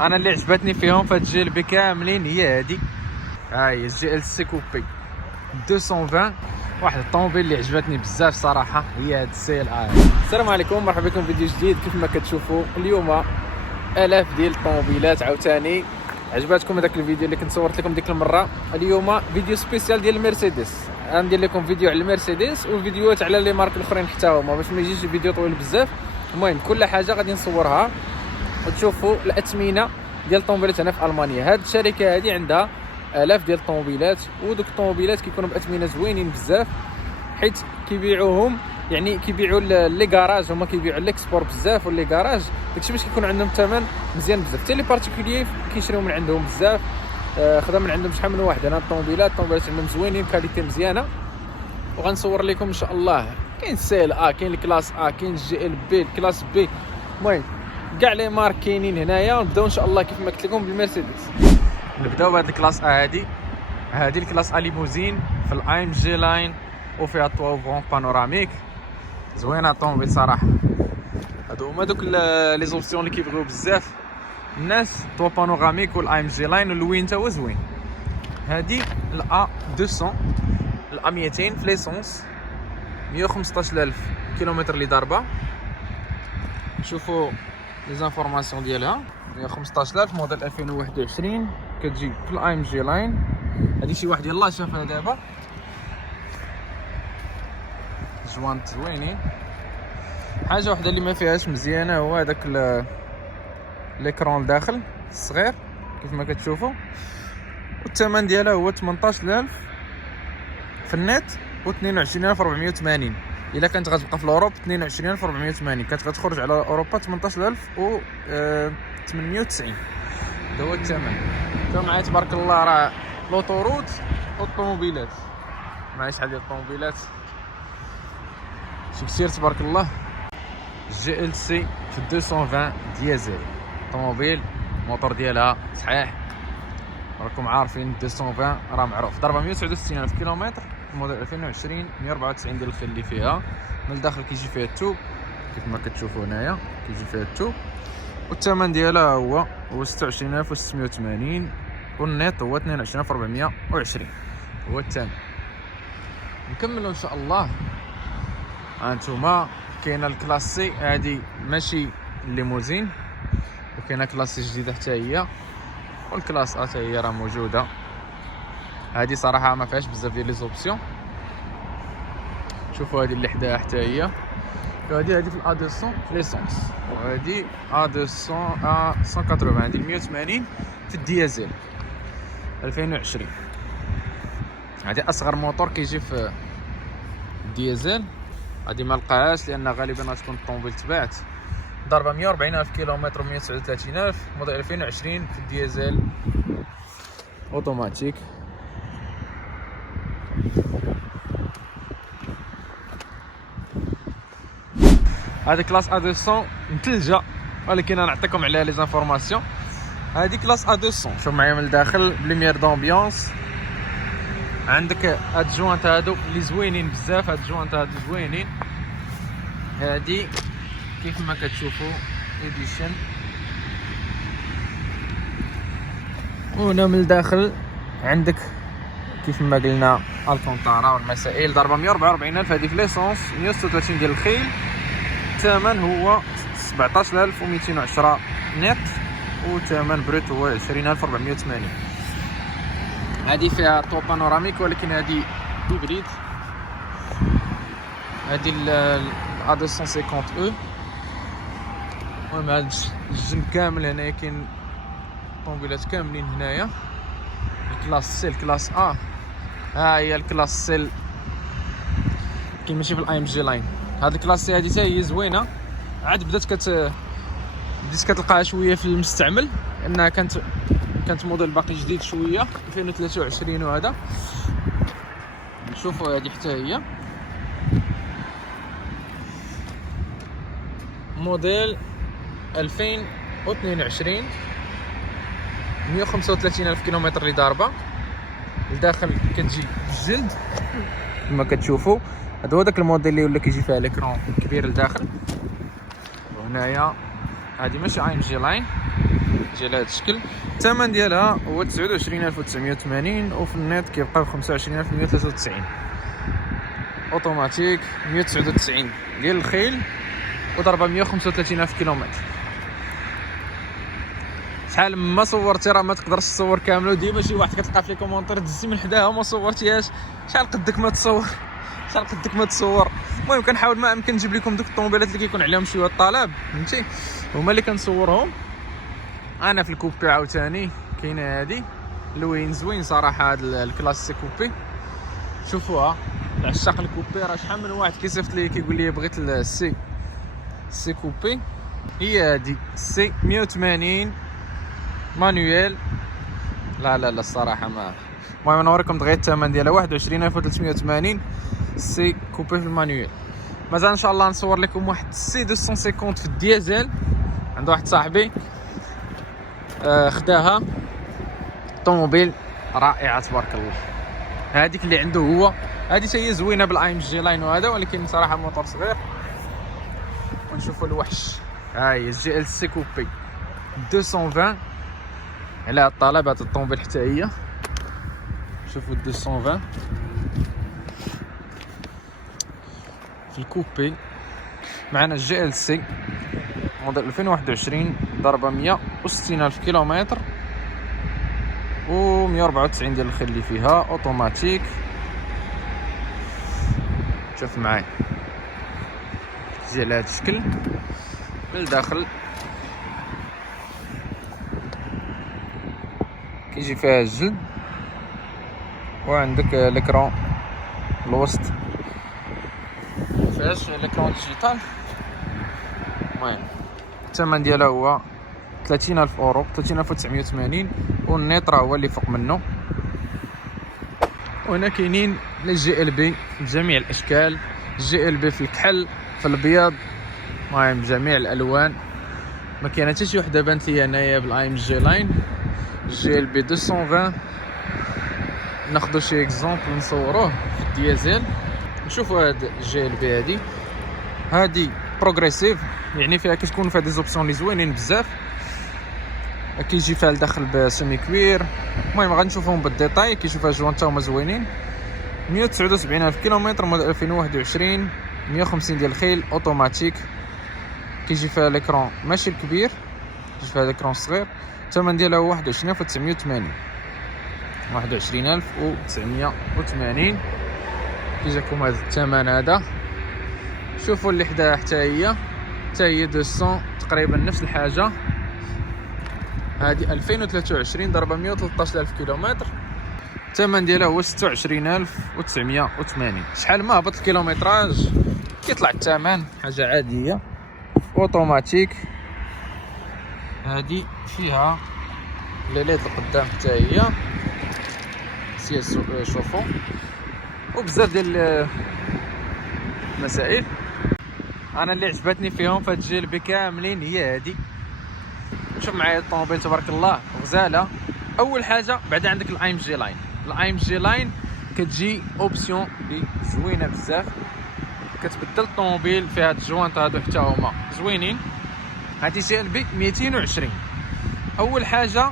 انا اللي عجبتني فيهم في هاد الجي بي كاملين هي هادي، ها هي الجي ال سي كوبي 220. واحد الطوموبيل اللي عجبتني بزاف صراحه هي هاد السي ال ار. السلام عليكم، مرحبا بكم في فيديو جديد. كيف ما كتشوفوا اليوم الاف ديال الطوموبيلات. عاوتاني عجباتكم هذاك الفيديو اللي كنت صورت لكم ديك المره. اليوم فيديو سبيسيال ديال المرسيدس، غندير لكم فيديو على المرسيدس وفيديوهات على لي مارك الاخرين حتى هما، باش ما يجيش فيديو طويل بزاف. المهم كل حاجه غادي نصورها وتشوفوا الاثمنه ديال الطوموبيلات هنا في المانيا. هاد الشركه هذه عندها الاف ديال الطوموبيلات، ودوك الطوموبيلات كيكونوا باثمنه زوينين بزاف، حيت كيبيعوهم يعني كيبيعوا لي كراج، هما كيبيعوا ليكسبور بزاف، ولي كراج داكشي باش كيكون عندهم الثمن مزيان بزاف. حتى لي بارتيكوليي كيشريو من عندهم بزاف. خدام من عندهم شحال من واحد انا الطوموبيلات عندهم زوينين، كاليتي مزيانه. وغنصور لكم ان شاء الله. كاين سي ال ا، كاين الكلاس ا، كاين الجي ال بي، الكلاس بي، المهم كاع لي مارك كاينين هنايا. ونبداو ان شاء الله كيف ما قلت لكم بالمرسيدس. نبداو بهاد الكلاس ا هادي الكلاس ا ليموزين في الاي ام جي لاين، وفيها طوا فون بانوراميك زوينه الطوموبيل صراحه. هادو هما دوك لي زوبسيون اللي كيبغيو بزاف الناس، طوا بانوراميك والاي ام جي لاين، واللوين تا هو زوين. هادي الا 200 الا 200 في ليسونس، 115000 كيلومتر اللي ضاربه. شوفوا لي زانفورماسيون ديالها، 115000 موديل 2021، كتجي في الاي ام جي لاين. هادي شي واحد يلاه شافها دابا، جوانت زوينين. حاجه وحده اللي ما فيهاش مزيانه هو هذاك ليكرون الداخل الصغير كيف ما كتشوفوا. والثمن ديالها هو 18000 في النت و 22480 الا كانت غتبقى في الاوروب. 22480 كانت غتخرج على اوروبا 18890. هذا هو الثمن. تا معايا تبارك الله راه لوطوروت والطوموبيلات، معايا شحال ديال الطوموبيلات شي كثير تبارك الله. جي ال سي في 220 ديزل، طوموبيل الموتور ديالها صحيح، راكم عارفين 220 راه معروف. ضربه 169000 كيلومتر، موديل 2020، 194 ديال الخيل اللي فيها. من الداخل كيجي فيها التوب كيف ما كتشوفوا هنايا، كيجي فيها التوب. والثمن ديالها هو 26680، والنيت هو 22420 هو الثمن. نكملوا ان شاء الله. هانتوما كاينه الكلاس سي، هادي ماشي الليموزين، وكاينه كلاس سي جديده حتى هي، والكلاس ا حتى هي راه موجوده. هادي صراحه ما فيهاش بزاف ديال لي زوبسيون. شوفوا هادي اللي حداها حتى هي، هادي في الA 200 في ليسونس، وهادي A 200 A 180، هادي 180 في الديزل 2020. هادي اصغر موتور كيجي في الديزل. هادي ما لقاهاش لان غالبا غتكون الطوموبيل تباعت. ضربه 140000 كيلومتر، 139000، موديل 2020 في الديزل اوتوماتيك. هذه كلاس A 200 متلجه، ولكن انا نعطيكم عليها لي زانفورماسيون. هذه كلاس A 200، شوف معايا من الداخل بليمير دامبيونس. عندك هاد الجوانت هادو اللي زوينين بزاف، هاد الجوانت هادو زوينين. هادي كيف ما كتشوفوا ايديشن. وهنا من الداخل عندك كيف ما قلنا الكونطارا والمسائل. ضربه 144000، هذه في ليسونس، 136 ديال الخيل. الثمن هو 17210 نت، والثمن بروت هو 20480. هذه فيها طو بانوراميك، ولكن هذه هيبريد. هذه A 250 او. المهم هذا الجنب كامل هنايا كاين طوموبيلات كاملين هنايا. الكلاس سي، الكلاس ا، ها هي الكلاس سي كاين ماشي في الاي ام جي لاين. هاد الكلاس سي هادي حتى هي زوينه، عاد بدات كتلقاها شويه في المستعمل، لانها كانت موديل باقي جديد شويه 2023. وهذا نشوفوا هادي حتى هي موديل 2022، 135000 كيلومتر اللي ضاربه. الداخل كتجي بالجلد كما كتشوفوا. هذا هو داك الموديل اللي ولا كيجي فيها ليكرون كبير لداخل. وهنايا هذه ماشي اي ام جي لاين، تجي على هذا الشكل. الثمن ديالها هو 29980 وفي النت كيبقى ب 25193. اوتوماتيك 199 ديال الخيل وضربه 135000 كيلومتر. شحال ما صورتي راه ما تقدرش تصور كامله، وديما شي واحد كتلقى في لي كومونتير دزتي من حداها وما صورتيهاش. شحال قدك ما تصور، شحال قدك ما تصور. المهم كنحاول ما امكن نجيب لكم دوك الطوموبيلات اللي كيكون عليهم شويه الطلب، فهمتي، هما اللي كنصورهم انا. في الكوبي عاوتاني كاينه هادي لوين زوين صراحه، هذا الكلاس سي كوبي. شوفوها العشاق الكوبي، راه شحال من واحد كيصيفط لي كيقول لي بغيت السي كوبي. هي هادي سي 180 مانويل. لا الصراحه ما. المهم نوريكم دغيا الثمن ديالها 21380 سي كوبي في المانويل. مازال ان شاء الله نصور لكم واحد سي 250 في الديزل عند واحد صاحبي خداها. طوموبيل رائعه تبارك الله. هذيك اللي عنده هو، هذه حتى هي زوينه بالاي ام جي لاين وهذا، ولكن صراحه الموتور صغير. ونشوفوا الوحش، ها هي الجي ال سي كوبي 220 على الطلب. هاد الطوموبيل حتى هي شوفوا 220 في الكوبي. معنا الجي ال سي موديل 2021 ضربه 160000 كيلومتر و 194 ديال الخيل اللي فيها. اوتوماتيك. شوف معايا تجي على هذا الشكل من الداخل. كيجي فيها الجلد وعندك ليكرون الوسط فيهاش ليكرون ديجيتال. المهم الثمن ديالها هو 30000 اورو، 30980، والنيت راه هو اللي فوق منه. وهنا كاينين لي جي ال بي بجميع الاشكال، جي ال بي في الكحل في الابيض، المهم بجميع الالوان. ما كاين حتى شي وحده بانت لي هنايا بالاي ام جي لاين. جي ال بي 220 ناخذ شي اكزومبل نصوروه في الديزل. نشوفوا هاد الجي ال بي هادي بروغريسيف، يعني فيها كتكون فيها دي زوبسيون لي زوينين بزاف. كيجي فيها الداخل بسيمي كوير. المهم غنشوفهم بالديتاي. كيشوف فيها جوان تا هما زوينين. 179000 كيلومتر موديل 2021، 150 ديال الخيل. اوتوماتيك. كيجي فيها ليكرون ماشي الكبير، كيجي فيها ليكرون صغير. الثمن ديالها هو 21980. 21980 كيجيكم هذا الثمن هذا. شوفوا اللي حداها حتى هي 200 تقريبا نفس الحاجه. هذه 2023 ضربه 113000 كيلومتر. الثمن ديالها هو 26980. شحال ما هبط الكيلومتراج كيطلع الثمن، حاجه عاديه. اوتوماتيك. هذه فيها ليلات القدام حتى هي سياس شوفو وبزاف ديال المسائل. انا اللي عجبتني فيهم في هاد الجيل بي كاملين هي هادي. شوف معايا الطوموبيل تبارك الله غزاله. اول حاجه بعدا عندك الاي ام جي لاين. الاي ام جي لاين كتجي اوبسيون لي زوينه بزاف، كتبدل الطوموبيل فيها هاد الجوانط هادو حتى هما زوينين. هادي جي ال بي 220. اول حاجه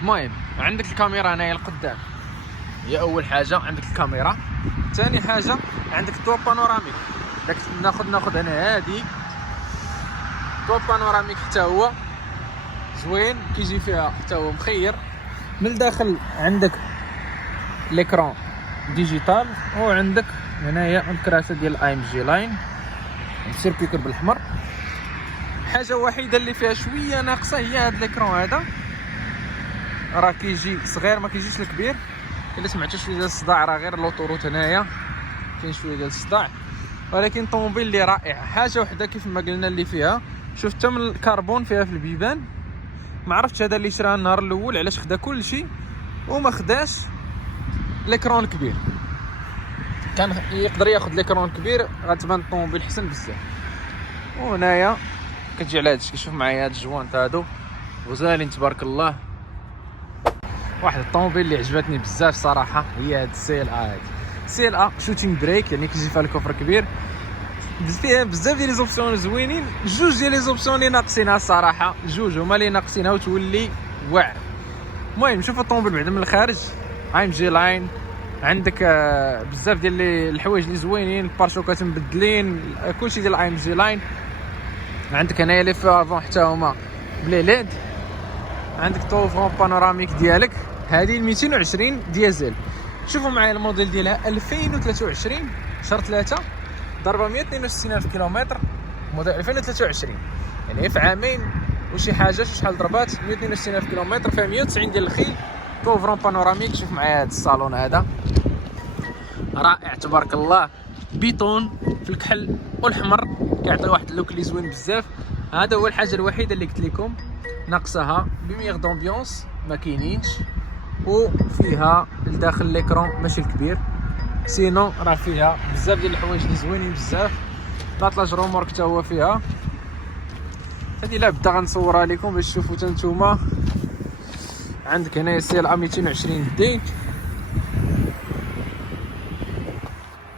المهم عندك الكاميرا هنايا القدام، هي اول حاجه عندك الكاميرا. ثاني حاجه عندك التوا بانوراميك. داك ناخذ انا هادي توا بانوراميك حتى هو زوين، كيجي فيها حتى هو مخير. من الداخل عندك ليكرون ديجيتال، وعندك هنايا الكراسه ديال الاي ام جي لاين سيركيكر بالاحمر. حاجه وحيده اللي فيها شويه ناقصه هي هذا ليكرون هذا، راه كيجي صغير ما كيجيش الكبير. الا سمعتوا شويه ديال الصداع راه غير لوطوروت هنايا كاين شويه ديال الصداع، ولكن طوموبيل اللي رائع. حاجه وحده كيف ما قلنا اللي فيها، شفت من الكربون فيها في البيبان. ما عرفتش هذا اللي شراها النهار الاول علاش خدا كل شيء وما خداش ليكرون الكبير. كان يقدر ياخذ ليكرون الكبير غتبان الطوموبيل حسن بزاف. وهنايا كتجي على هادشي. شوف معايا هاد الجوانط هادو غزالين تبارك الله. واحد الطوموبيل اللي عجبتني بزاف صراحه هي هاد السي ال ا. هادي سي ال ا شوتينغ بريك، يعني كيجي فيها الكفر كبير. فيها بزاف ديال لي زوبسيون زوينين. جوج ديال لي زوبسيون اللي ناقصينها الصراحه، جوج هما اللي ناقصينها وتولي واعر. المهم شوف الطوموبيل بعدا من الخارج، عام جي لاين، عندك بزاف ديال الحوايج اللي زوينين، البارشوكات مبدلين، كلشي ديال ام جي لاين. عندك هنايا لي فو افون حتى هما بلي ليد. عندك طو فرون بانوراميك ديالك. هذه 220 ديزل. شوفوا معايا الموديل ديالها 2023 شهر 3 ضربه 162,000 كيلومتر، موديل 2023 يعني في عامين وشي حاجه. شحال ضربات؟ 162,000 كيلومتر، فيها 190 ديال الخيل، طو فرون بانوراميك. شوف معايا هذا الصالون هذا رائع تبارك الله، بيتون في الكحل والحمر، كيعطي واحد اللوك اللي زوين بزاف. هذا هو الحاجه الوحيده اللي قلت لكم ناقصها، لوميير دامبيونس ما كاينينش، وفيها الداخل ليكرون ماشي الكبير. سينو راه فيها بزاف ديال الحوايج اللي زوينين بزاف. لاطلاج رومورك حتى هو فيها. هذه لا بدا غنصورها لكم باش تشوفوا حتى نتوما. عندك هنايا السي ال 220 دي.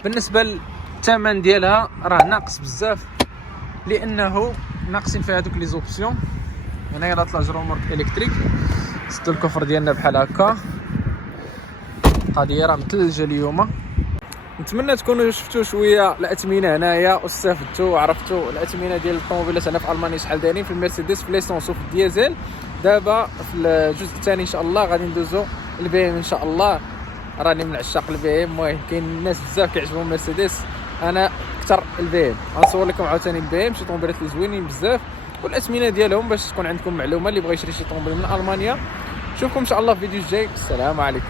بالنسبه للثمن ديالها راه ناقص بزاف، لانه ناقصين فيها هذوك لي زوبسيون. هنايا لاطلاج رومورك الكتريك، سدوا الكفر ديالنا بحال هكا. القضيه راه مثلجه اليوم. نتمنى تكونوا شفتوا شويه الاثمنه هنايا واستفدتوا وعرفتوا الاثمنه ديال الطوموبيلات هنا في المانيا شحال دايرين في المرسيدس، في ليسونس وفي الديزل. دابا في الجزء الثاني ان شاء الله غادي ندوزو البي ام ان شاء الله. راني من عشاق البي ام، المهم كاين الناس بزاف كيعجبهم مرسيدس، انا اكثر البي ام. غنصور لكم عاوتاني البي ام، شي طوموبيلات اللي زوينين بزاف والاثمنه ديالهم باش تكون عندكم معلومه اللي بغى يشري شي طوموبيل من المانيا. نشوفكم ان شاء الله في الفيديو الجاي. السلام عليكم.